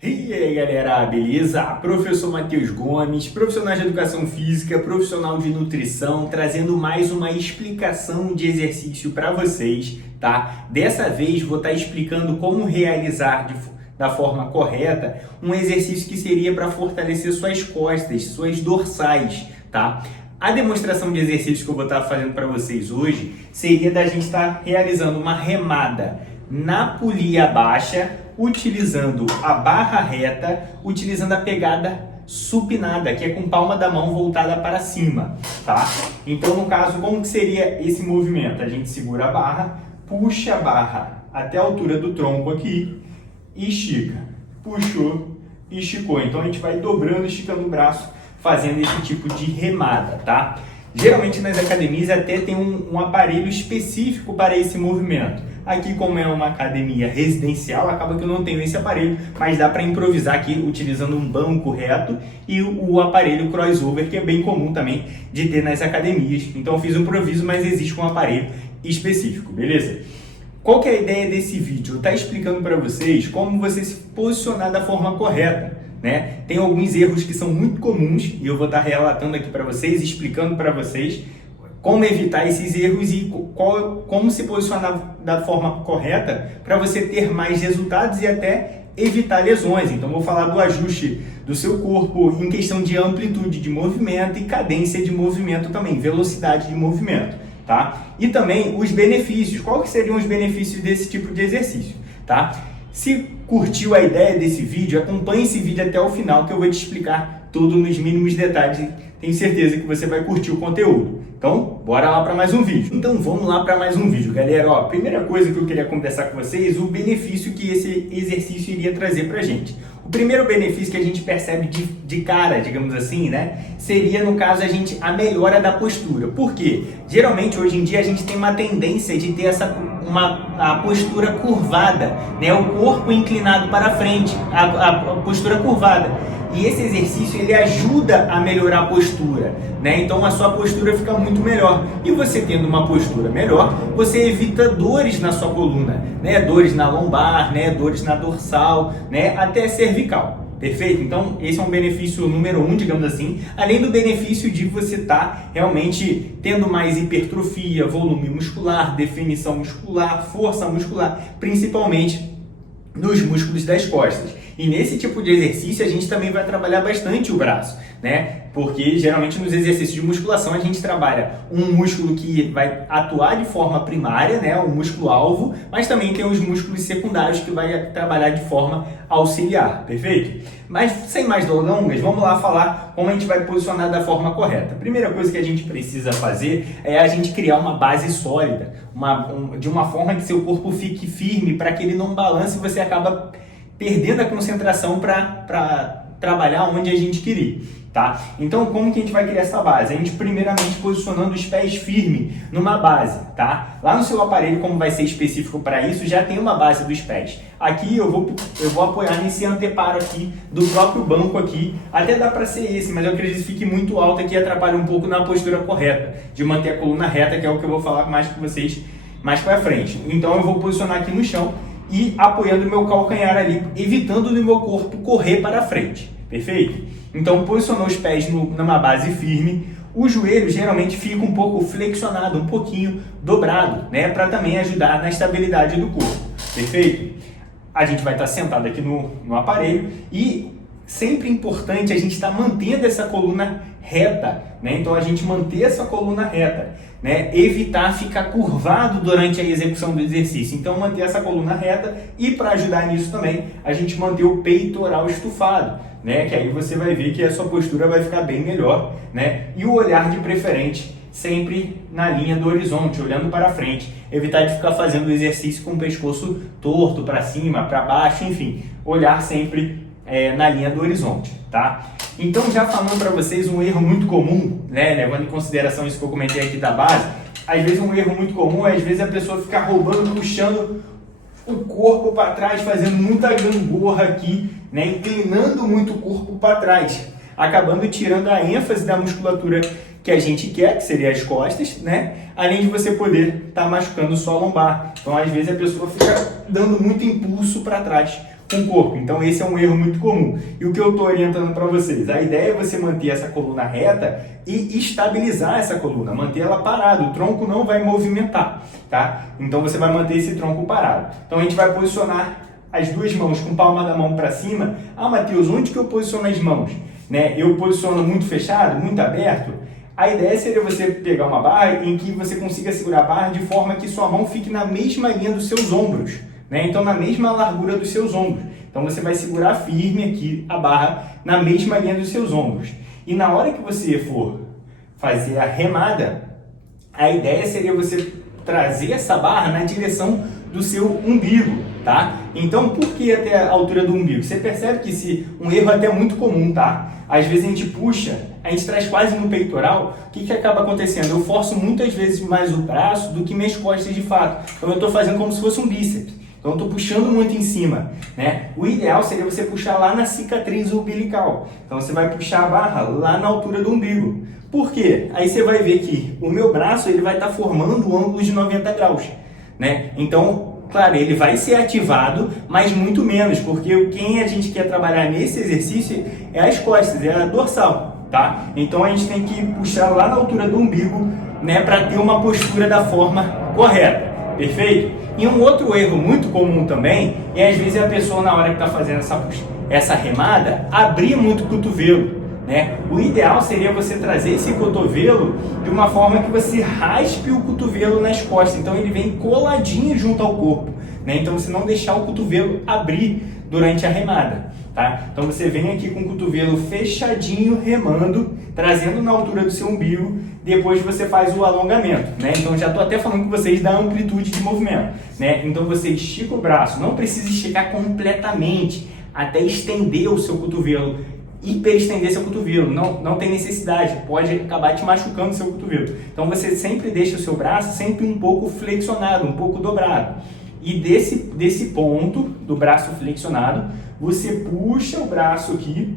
E aí galera, beleza? Professor Matheus Gomes, profissional de educação física, profissional de nutrição, trazendo mais uma explicação de exercício para vocês, tá? Dessa vez vou estar explicando como realizar da forma correta um exercício que seria para fortalecer suas costas, suas dorsais, tá? A demonstração de exercício que eu vou estar fazendo para vocês hoje seria da gente estar realizando uma remada na polia baixa, utilizando a barra reta, utilizando a pegada supinada, que é com palma da mão voltada para cima, tá? Então, no caso, como que seria esse movimento? A gente segura a barra, puxa a barra até a altura do tronco aqui e estica. Puxou, esticou. Então, a gente vai dobrando, esticando o braço, fazendo esse tipo de remada, tá? Geralmente nas academias até tem um aparelho específico para esse movimento. Aqui, como é uma academia residencial, acaba que eu não tenho esse aparelho, mas dá para improvisar aqui utilizando um banco reto e o aparelho crossover, que é bem comum também de ter nas academias. Então eu fiz um improviso, mas existe um aparelho específico, beleza? Qual que é a ideia desse vídeo? Eu estou explicando para vocês como você se posicionar da forma correta, né? Tem alguns erros que são muito comuns e eu vou estar relatando aqui para vocês, explicando para vocês como evitar esses erros e como se posicionar da forma correta para você ter mais resultados e até evitar lesões. Então, vou falar do ajuste do seu corpo em questão de amplitude de movimento e cadência de movimento também, velocidade de movimento, tá? E também os benefícios. Qual que seriam os benefícios desse tipo de exercício, tá? Se curtiu a ideia desse vídeo, acompanhe esse vídeo até o final que eu vou te explicar tudo nos mínimos detalhes. Tenho certeza que você vai curtir o conteúdo. Então, bora lá para mais um vídeo. Então, vamos lá para mais um vídeo, galera. Ó, primeira coisa que eu queria conversar com vocês, o benefício que esse exercício iria trazer para a gente. O primeiro benefício que a gente percebe de cara, digamos assim, né, seria, no caso, a melhora da postura. Por quê? Geralmente, hoje em dia, a gente tem uma tendência de ter a postura curvada, né, o corpo inclinado para frente, a postura curvada. E esse exercício, ele ajuda a melhorar a postura, né? Então a sua postura fica muito melhor. E você tendo uma postura melhor, você evita dores na sua coluna, né? Dores na lombar, né? Dores na dorsal, né? Até cervical. Perfeito? Então esse é um benefício número 1, digamos assim, além do benefício de você estar realmente tendo mais hipertrofia, volume muscular, definição muscular, força muscular, principalmente nos músculos das costas. E nesse tipo de exercício a gente também vai trabalhar bastante o braço, né? Porque geralmente nos exercícios de musculação a gente trabalha um músculo que vai atuar de forma primária, né? O músculo alvo, mas também tem os músculos secundários que vai trabalhar de forma auxiliar, perfeito? Mas sem mais delongas, vamos lá falar como a gente vai posicionar da forma correta. A primeira coisa que a gente precisa fazer é a gente criar uma base sólida, de uma forma que seu corpo fique firme, para que ele não balance e você acaba perdendo a concentração para trabalhar onde a gente queria, tá? Então, como que a gente vai criar essa base? A gente primeiramente posicionando os pés firmes numa base, tá? Lá no seu aparelho, como vai ser específico para isso, já tem uma base dos pés. Aqui eu vou apoiar nesse anteparo aqui do próprio banco aqui. Até dá para ser esse, mas eu acredito que fique muito alto aqui e atrapalha um pouco na postura correta, de manter a coluna reta, que é o que eu vou falar mais com vocês mais para frente. Então, eu vou posicionar aqui no chão e apoiando o meu calcanhar ali, evitando o meu corpo correr para frente, perfeito? Então, posicionou os pés numa base firme, o joelho geralmente fica um pouco flexionado, um pouquinho dobrado, né? Para também ajudar na estabilidade do corpo, perfeito? A gente vai estar sentado aqui no aparelho e sempre importante a gente estar mantendo essa coluna reta, né? Então a gente manter essa coluna reta, né? Evitar ficar curvado durante a execução do exercício. Então manter essa coluna reta e para ajudar nisso também a gente manter o peitoral estufado, né? Que aí você vai ver que a sua postura vai ficar bem melhor, né? E o olhar de preferente sempre na linha do horizonte, olhando para frente, evitar de ficar fazendo o exercício com o pescoço torto para cima, para baixo, enfim, olhar sempre na linha do horizonte, tá? Então, já falando para vocês um erro muito comum, né, levando em consideração isso que eu comentei aqui da base, às vezes um erro muito comum é, às vezes, a pessoa ficar roubando, puxando o corpo para trás, fazendo muita gangorra aqui, né, inclinando muito o corpo para trás, acabando tirando a ênfase da musculatura que a gente quer, que seria as costas, né, além de você poder estar machucando só a lombar. Então, às vezes, a pessoa fica dando muito impulso para trás com o corpo. Então esse é um erro muito comum. E o que eu estou orientando para vocês? A ideia é você manter essa coluna reta e estabilizar essa coluna, manter ela parada. O tronco não vai movimentar, tá? Então você vai manter esse tronco parado. Então a gente vai posicionar as duas mãos com a palma da mão para cima. Ah, Matheus, onde que eu posiciono as mãos? Né? Eu posiciono muito fechado, muito aberto? A ideia seria você pegar uma barra em que você consiga segurar a barra de forma que sua mão fique na mesma linha dos seus ombros, né? Então, na mesma largura dos seus ombros. Então, você vai segurar firme aqui a barra na mesma linha dos seus ombros. E na hora que você for fazer a remada, a ideia seria você trazer essa barra na direção do seu umbigo, tá? Então, por que até a altura do umbigo? Você percebe que um erro até muito comum, tá? Às vezes a gente puxa, a gente traz quase no peitoral. O que acaba acontecendo? Eu forço muitas vezes mais o braço do que minhas costas de fato. Então eu estou fazendo como se fosse um bíceps. Então eu estou puxando muito em cima, né? O ideal seria você puxar lá na cicatriz umbilical. Então você vai puxar a barra lá na altura do umbigo. Por quê? Aí você vai ver que o meu braço ele vai estar formando um ângulo de 90 graus, né? Então, claro, ele vai ser ativado, mas muito menos, porque quem a gente quer trabalhar nesse exercício é as costas, é a dorsal, tá? Então a gente tem que puxar lá na altura do umbigo, né, para ter uma postura da forma correta, perfeito? E um outro erro muito comum também é às vezes a pessoa na hora que está fazendo essa remada abrir muito o cotovelo, né? O ideal seria você trazer esse cotovelo de uma forma que você raspe o cotovelo nas costas. Então ele vem coladinho junto ao corpo, né? Então você não deixar o cotovelo abrir durante a remada, tá? Então você vem aqui com o cotovelo fechadinho, remando, trazendo na altura do seu umbigo. Depois você faz o alongamento, né? Então já estou até falando com vocês da amplitude de movimento, né? Então você estica o braço, não precisa esticar completamente até estender o seu cotovelo, hiperestender seu cotovelo, não tem necessidade, pode acabar te machucando seu cotovelo. Então você sempre deixa o seu braço sempre um pouco flexionado, um pouco dobrado. E desse ponto do braço flexionado, você puxa o braço aqui,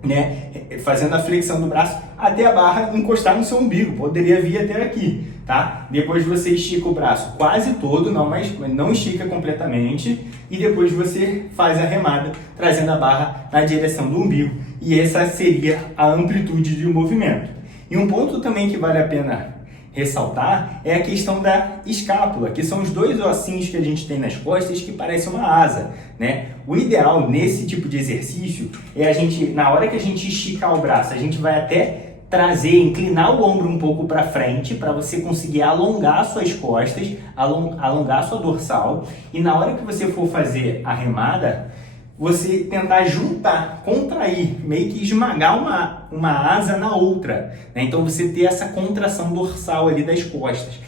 né, fazendo a flexão do braço até a barra encostar no seu umbigo, poderia vir até aqui, tá? Depois você estica o braço quase todo, mas não estica completamente, e depois você faz a remada trazendo a barra na direção do umbigo, e essa seria a amplitude de movimento. E um ponto também que vale a pena ressaltar é a questão da escápula, que são os dois ossinhos que a gente tem nas costas que parecem uma asa, né? O ideal nesse tipo de exercício é na hora que a gente esticar o braço, a gente vai até inclinar o ombro um pouco para frente para você conseguir alongar suas costas, alongar sua dorsal, e na hora que você for fazer a remada, você tentar juntar, contrair, meio que esmagar uma asa na outra, né? Então você ter essa contração dorsal ali das costas.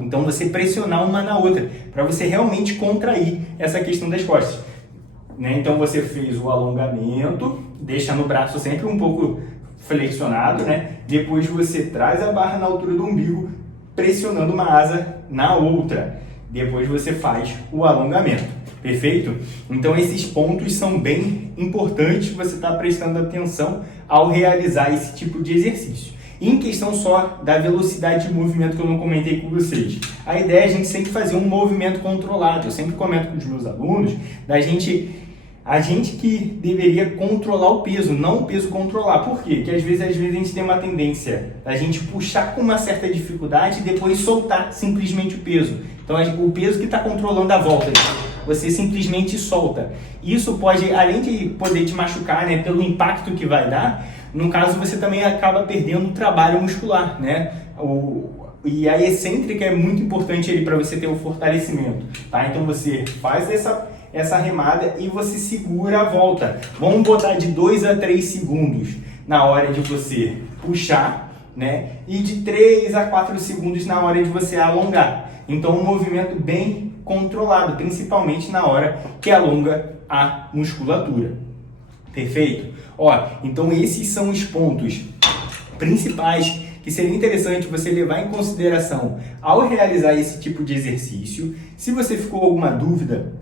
Então você pressionar uma na outra, para você realmente contrair essa questão das costas, né? Então você fez o alongamento, deixando o braço sempre um pouco flexionado, né? Depois você traz a barra na altura do umbigo, pressionando uma asa na outra. Depois você faz o alongamento. Perfeito? Então esses pontos são bem importantes você estar prestando atenção ao realizar esse tipo de exercício. E em questão só da velocidade de movimento que eu não comentei com vocês, a ideia é a gente sempre fazer um movimento controlado. Eu sempre comento com os meus alunos a gente que deveria controlar o peso, não o peso controlar. Por quê? Porque às vezes a gente tem uma tendência a gente puxar com uma certa dificuldade e depois soltar simplesmente o peso. Então o peso que está controlando a volta, você simplesmente solta. Isso pode, além de poder te machucar, né, pelo impacto que vai dar, no caso você também acaba perdendo o trabalho muscular, né? E a excêntrica é muito importante ali para você ter o fortalecimento, tá? Então você faz essa remada e você segura a volta. Vamos botar de 2 a 3 segundos na hora de você puxar, né? E de 3 a 4 segundos na hora de você alongar. Então um movimento bem controlado, principalmente na hora que alonga a musculatura. Perfeito? Então esses são os pontos principais que seria interessante você levar em consideração ao realizar esse tipo de exercício. Se você ficou com alguma dúvida,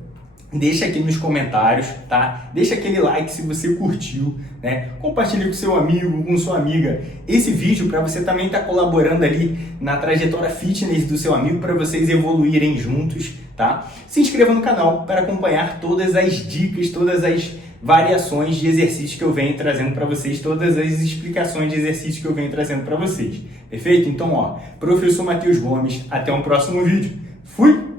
Deixa aqui nos comentários, tá? Deixa aquele like se você curtiu, né? Compartilhe com seu amigo, com sua amiga esse vídeo para você também estar colaborando ali na trajetória fitness do seu amigo para vocês evoluírem juntos, tá? Se inscreva no canal para acompanhar todas as dicas, todas as variações de exercícios que eu venho trazendo para vocês, todas as explicações de exercícios que eu venho trazendo para vocês. Perfeito? Então, ó, professor Matheus Gomes, até um próximo vídeo. Fui!